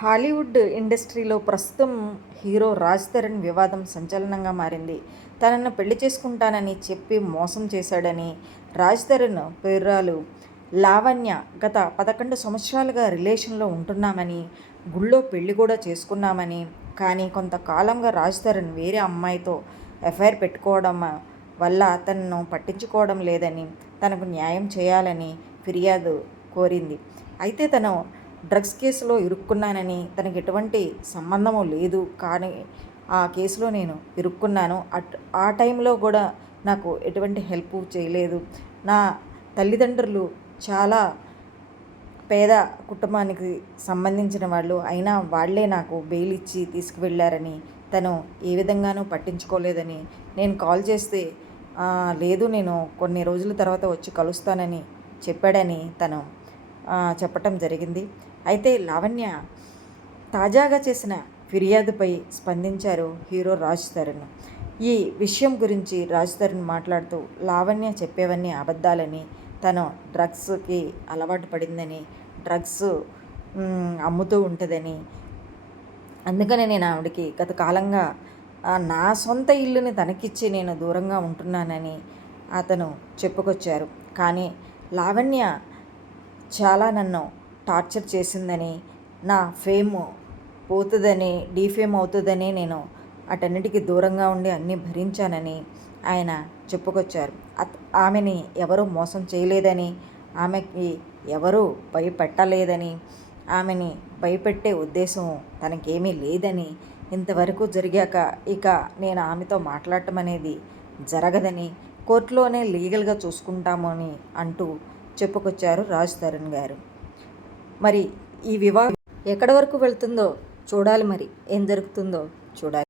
Hollywood ఇండస్ట్రీలో ప్రస్తుతం hero Raj Tarun వివాదం సంచలనంగా మారింది. తనను పెళ్లి చేసుకుంటానని చెప్పి మోసం చేశాడని, రాజ్ తరుణ్ ప్రియురాలు లావణ్య గత 11 సంవత్సరాలుగా రిలేషన్లో ఉంటున్నామని, గుళ్ళో పెళ్లి కూడా చేసుకున్నామని, కానీ కొంతకాలంగా రాజ్ తరుణ్ వేరే అమ్మాయితో ఎఫైర్ పెట్టుకోవడం వల్ల తనను పట్టించుకోవడం లేదని, తనకు న్యాయం చేయాలని ఫిర్యాదు కోరింది. అయితే తను డ్రగ్స్ కేసులో ఇరుక్కున్నానని, తనకు ఎటువంటి సంబంధము లేదు, కానీ ఆ కేసులో నేను ఇరుక్కున్నాను, ఆ టైంలో కూడా నాకు ఎటువంటి హెల్ప్ చేయలేదు, నా తల్లిదండ్రులు చాలా పేద కుటుంబానికి సంబంధించిన వాళ్ళు, అయినా వాళ్ళే నాకు బెయిల్ ఇచ్చి తీసుకువెళ్ళారని, తను ఏ విధంగానూ పట్టించుకోలేదని, నేను కాల్ చేస్తే లేదు నేను కొన్ని రోజుల తర్వాత వచ్చి కలుస్తానని చెప్పాడని తను చెప్పటం జరిగింది. అయితే లావణ్య తాజాగా చేసిన ఫిర్యాదుపై స్పందించారు హీరో రాజ్ తరుణ్. ఈ విషయం గురించి రాజ్ తరుణ్ మాట్లాడుతూ, లావణ్య చెప్పేవన్నీ అబద్ధాలని, తను డ్రగ్స్కి అలవాటు పడిందని, డ్రగ్స్ అమ్ముతూ ఉంటుందని, అందుకనే నేను ఆవిడకి గత కాలంగా నా సొంత ఇల్లుని తనకిచ్చి నేను దూరంగా ఉంటున్నానని అతను చెప్పుకొచ్చారు. కానీ లావణ్య చాలా నన్ను టార్చర్ చేసిందని, నా ఫేమ్ పోతుందని, డీఫేమ్ అవుతుందని నేను అటన్నిటికీ దూరంగా ఉండి అన్నీ భరించానని ఆయన చెప్పుకొచ్చారు. ఆమెని ఎవరూ మోసం చేయలేదని, ఆమెకి ఎవరూ భయపెట్టలేదని, ఆమెని భయపెట్టే ఉద్దేశం తనకేమీ లేదని, ఇంతవరకు జరిగాక ఇక నేను ఆమెతో మాట్లాడటం అనేది జరగదని, కోర్టులోనే లీగల్గా చూసుకుంటాము అని అంటూ చెప్పుకొచ్చారు రాజ్ తరుణ్ గారు. మరి ఈ వివాదం ఎక్కడి వరకు వెళ్తుందో చూడాలి, మరి ఏం జరుగుతుందో చూడాలి.